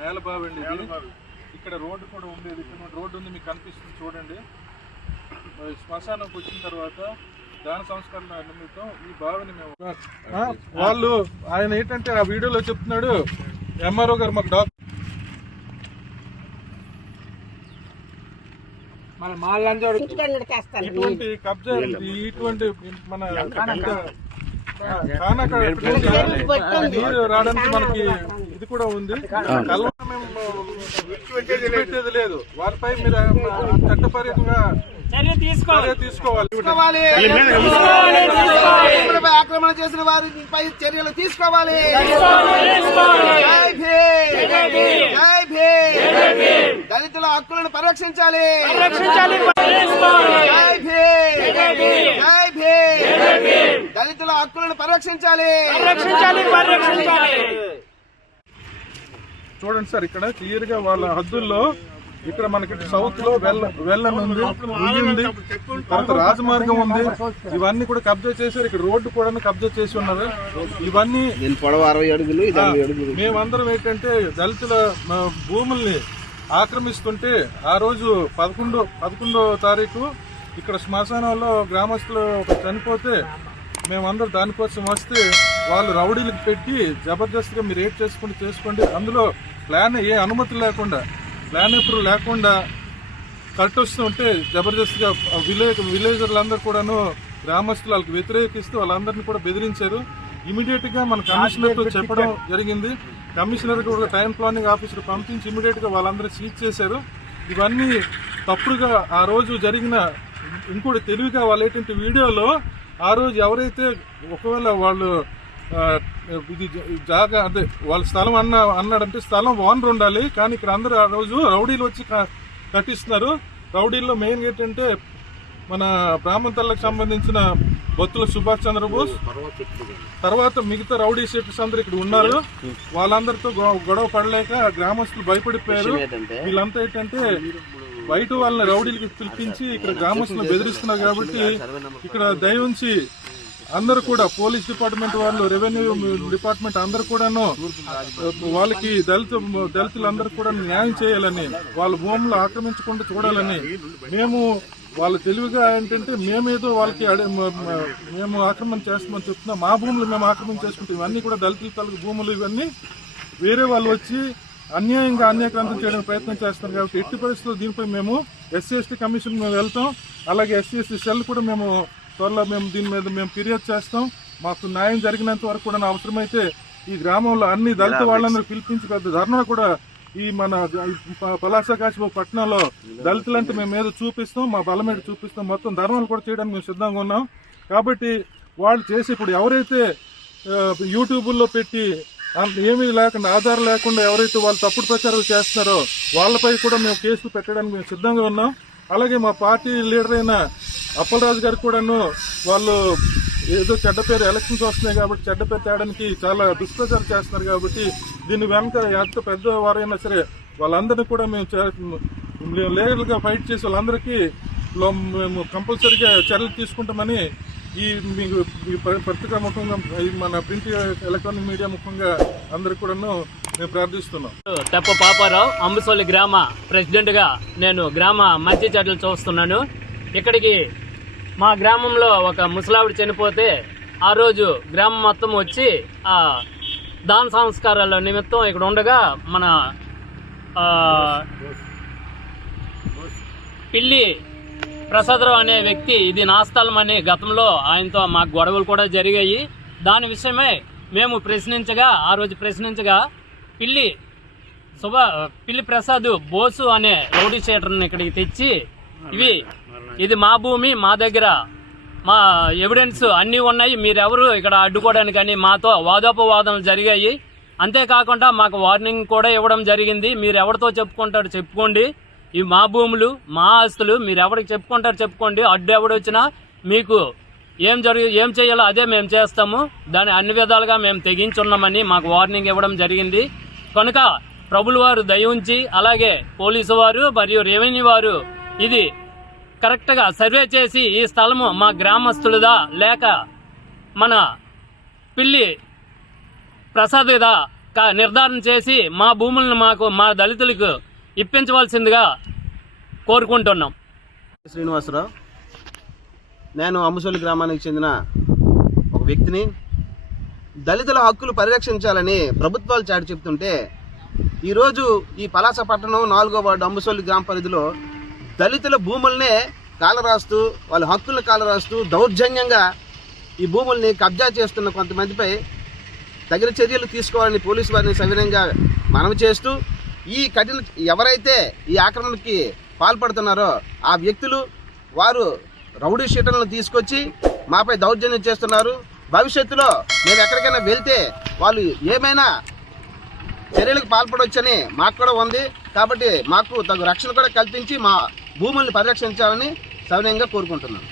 నేల బావి అండి ఇది. ఇక్కడ రోడ్డు కూడా ఉండేది ఇక్కడ రోడ్డు ఉంది మీకు కనిపిస్తుంది చూడండి. శ్మశానంకి వచ్చిన తర్వాత దాన సంస్కరణ నిమిత్తం ఈ బావిని మేము వాళ్ళు ఆయన ఏంటంటే ఆ వీడియోలో చెప్తున్నాడు ఎంఆర్ఓ గారు మాకు డాక్టర్ మన ఇటువంటి కబ్జా ఇటువంటి మన కబ్జా, ఆ, కానక నీరు రావడానికి మనకి ఇది కూడా ఉంది. కల్వ మేము విడిచిపెట్టేది లేదు. వారిపై మీరు చట్టపరంగా చర్య తీసుకోవాలి. చర్య తీసుకోవాలి. ఆక్రమణ చేసిన వారిపై చర్యలు తీసుకోవాలి. దళితుల హక్కులను పరిరక్షించాలి. దళితుల హక్కులను పరిరక్షించాలి. రక్షించాలి పరిరక్షించాలి. చూడండి సార్ ఇక్కడ క్లియర్గా వాళ్ళ హద్దుల్లో ఇక్కడ మనకి సౌత్లో వెల్ల వెల్లని ఉంది ఉంది తర్వాత రాజమార్గం ఉంది. ఇవన్నీ కూడా కబ్జా చేశారు. ఇక్కడ రోడ్డు కూడా కబ్జా చేసి ఉన్నారు. ఇవన్నీ దీని పొడవు అరవై అడుగులు మేమందరం ఏంటంటే దళితుల భూముల్ని ఆక్రమిస్తుంటే ఆ రోజు పదకొండో పదకొండో తారీఖు ఇక్కడ శ్మశానంలో గ్రామస్తులు చనిపోతే మేమందరం దానికోసం వస్తే వాళ్ళు రౌడీలకు పెట్టి జబర్దస్త్గా మీరు ఏం చేసుకోండి చేసుకోండి. అందులో ప్లాన్ ఏ అనుమతి లేకుండా ప్లాన్ ఎప్పుడు లేకుండా కట్టొస్తుంటే జబర్దస్త్గా విలేజ్ విలేజర్లందరూ కూడాను గ్రామస్తులు వాళ్ళకి వ్యతిరేకిస్తూ వాళ్ళందరినీ కూడా బెదిరించారు. ఇమీడియట్గా మన కమిషనర్తో చెప్పడం జరిగింది. కమిషనర్ కూడా టైం ప్లానింగ్ ఆఫీసర్ పంపించి ఇమీడియట్గా వాళ్ళందరూ సీజ్ చేశారు. ఇవన్నీ తప్పుడుగా ఆ రోజు జరిగిన ఇంకోటి తెలివిగా వాళ్ళు ఏంటంటే వీడియోలో ఆ రోజు ఎవరైతే ఒకవేళ వాళ్ళు ఇది జాగా అదే వాళ్ళ స్థలం అన్న అన్నాడంటే స్థలం ఓనర్ ఉండాలి కానీ ఇక్కడ అందరూ ఆ రోజు రౌడీలు వచ్చి కట్టిస్తున్నారు. రౌడీల్లో మెయిన్ ఏంటంటే మన బ్రాహ్మణ తల్లకు సంబంధించిన బొత్తుల సుభాష్ చంద్రబోస్ తర్వాత మిగతా రౌడీ షీటర్స్ అందరు ఇక్కడ ఉన్నారు. వాళ్ళందరితో గొడవ పడలేక గ్రామస్తులు భయపడిపోయారు. వీళ్ళంతా ఏంటంటే బయట వాళ్ళని రౌడీలకి పిలిపించి ఇక్కడ గ్రామస్తులను బెదిరిస్తున్నారు కాబట్టి ఇక్కడ దయవుంచి అందరూ కూడా పోలీస్ డిపార్ట్మెంట్ వాళ్ళు రెవెన్యూ డిపార్ట్మెంట్ అందరు కూడాను వాళ్ళకి దళిత దళితులందరూ కూడా న్యాయం చేయాలని వాళ్ళ భూములు ఆక్రమించకుండా చూడాలని మేము వాళ్ళు తెలివిగా ఏంటంటే మేమేదో వాళ్ళకి అడే- మేము ఆక్రమణ చేస్తామని చెప్తున్నాం మా భూములు మేము ఆక్రమణ చేసుకుంటాం ఇవన్నీ కూడా దళితుల తాలూకు భూములు ఇవన్నీ వేరే వాళ్ళు వచ్చి అన్యాయంగా అన్యాక్రాంతం చేయడానికి ప్రయత్నం చేస్తారు కాబట్టి ఎట్టి పరిస్థితుల్లో దీనిపై మేము ఎస్సీ ఎస్టీ కమిషన్ మేము వెళ్తాం అలాగే ఎస్సీ ఎస్టీ సెల్ కూడా మేము త్వరలో మేము దీని మీద మేము ఫిర్యాదు చేస్తాం. మాకు న్యాయం జరిగినంత వరకు కూడా అవసరమైతే ఈ గ్రామంలో అన్ని దళిత వాళ్ళందరూ పిలిపించి పెద్ద ధర్నా కూడా ఈ మన పలాస కాశీపో పట్టణంలో దళితులంటే మేము ఏదో చూపిస్తాం మా బలం మీద చూపిస్తాం మొత్తం ధర్నాలు కూడా చేయడానికి మేము సిద్ధంగా ఉన్నాం. కాబట్టి వాళ్ళు చేసి ఇప్పుడు ఎవరైతే ఆ, యూట్యూబుల్లో పెట్టి ఏమీ లేకుండా ఆధారం లేకుండా ఎవరైతే వాళ్ళు తప్పుడు ప్రచారాలు చేస్తున్నారో వాళ్ళపై కూడా మేము కేసులు పెట్టడానికి మేము సిద్ధంగా ఉన్నాం. అలాగే మా పార్టీ లీడర్ అయిన అప్పలరాజు గారు కూడాను వాళ్ళు ఏదో చెడ్డ పేరు ఎలక్షన్స్ వస్తున్నాయి కాబట్టి చెడ్డ పేరు తేయడానికి చాలా దుష్ప్రచారం చేస్తున్నారు కాబట్టి దీని వెనక ఎంత పెద్దవారైనా సరే వాళ్ళందరినీ కూడా మేము లీగల్ ఫైట్ చేసి వాళ్ళందరికీ మేము కంపల్సరీగా చర్యలు తీసుకుంటామని ఈ మీకు పత్రికా ముఖంగా మన ప్రింట్ ఎలక్ట్రానిక్ మీడియా ముఖంగా అందరికి కూడాను మేము ప్రార్థిస్తున్నాం. తప్ప పాపారావు అంబసోలి గ్రామ ప్రెసిడెంట్గా నేను గ్రామ మంచి చెడ్డలు చూస్తున్నాను. ఇక్కడికి మా గ్రామంలో ఒక ముసలావిడ చనిపోతే ఆ రోజు గ్రామం మొత్తం వచ్చి ఆ దాన సంస్కారాల నిమిత్తం ఇక్కడ ఉండగా మన పిల్లి ప్రసాదరావు అనే వ్యక్తి ఇది నా స్థలం అని గతంలో ఆయనతో మాకు గొడవలు కూడా జరిగాయి. దాని విషయమై మేము ప్రశ్నించగా ఆ రోజు ప్రశ్నించగా పిల్లి శుభ పిల్లి ప్రసాద్ బోసు అనే రౌడీ షేటర్ని ఇక్కడికి తెచ్చి ఇవి ఇది మా భూమి మా దగ్గర. మా ఎవిడెన్స్ అన్నీ ఉన్నాయి. మీరెవరు ఇక్కడ అడ్డుకోవడానికి అని మాతో వాదోపవాదనలు జరిగాయి. అంతేకాకుండా మాకు వార్నింగ్ కూడా ఇవ్వడం జరిగింది. మీరు ఎవరితో చెప్పుకుంటారు చెప్పుకోండి. ఇవి మా భూములు మా ఆస్తులు మీరు ఎవరికి చెప్పుకుంటారు చెప్పుకోండి. అడ్డు ఎవడొచ్చినా మీకు ఏం జరుగు ఏం చేయాలో అదే మేము చేస్తాము. దాని అన్ని విధాలుగా మేము తెగించున్నామని మాకు వార్నింగ్ ఇవ్వడం జరిగింది. కనుక ప్రభుల వారు దయ ఉంచి అలాగే పోలీసు వారు మరియు రెవెన్యూ వారు ఇది కరెక్ట్గా సర్వే చేసి ఈ స్థలము మా గ్రామస్తులదా లేక మన పిల్లి ప్రసాద్దా నిర్ధారణ చేసి మా భూములను మాకు మా దళితులకు ఇప్పించవలసిందిగా కోరుకుంటున్నాం. శ్రీనివాసరావు నేను అమ్మసోలి గ్రామానికి చెందిన ఒక వ్యక్తిని. దళితుల హక్కులు పరిరక్షించాలని ప్రభుత్వాలు చాటి చెప్తుంటే ఈరోజు ఈ పలాస పట్టణం నాలుగో వార్డు అంబసోలి గ్రామ పరిధిలో దళితుల భూములనే కాలరాస్తూ వాళ్ళ హక్కులను కాలరాస్తూ దౌర్జన్యంగా ఈ భూముల్ని కబ్జా చేస్తున్న కొంతమందిపై తగిన చర్యలు తీసుకోవాలని పోలీసు వారిని సవినయంగా మనవి చేస్తూ ఈ కఠిన ఎవరైతే ఈ ఆక్రమణకి పాల్పడుతున్నారో ఆ వ్యక్తులు వారు రౌడీ షీటర్లను తీసుకొచ్చి మాపై దౌర్జన్యం చేస్తున్నారు. భవిష్యత్తులో మేము ఎక్కడికైనా వెళ్తే వాళ్ళు ఏమైనా చర్యలకు పాల్పడవచ్చని మాకు కూడా ఉంది. కాబట్టి మాకు తగు రక్షణ కూడా కల్పించి మా భూముల్ని పరిరక్షించాలని సవినయంగా కోరుకుంటున్నాను.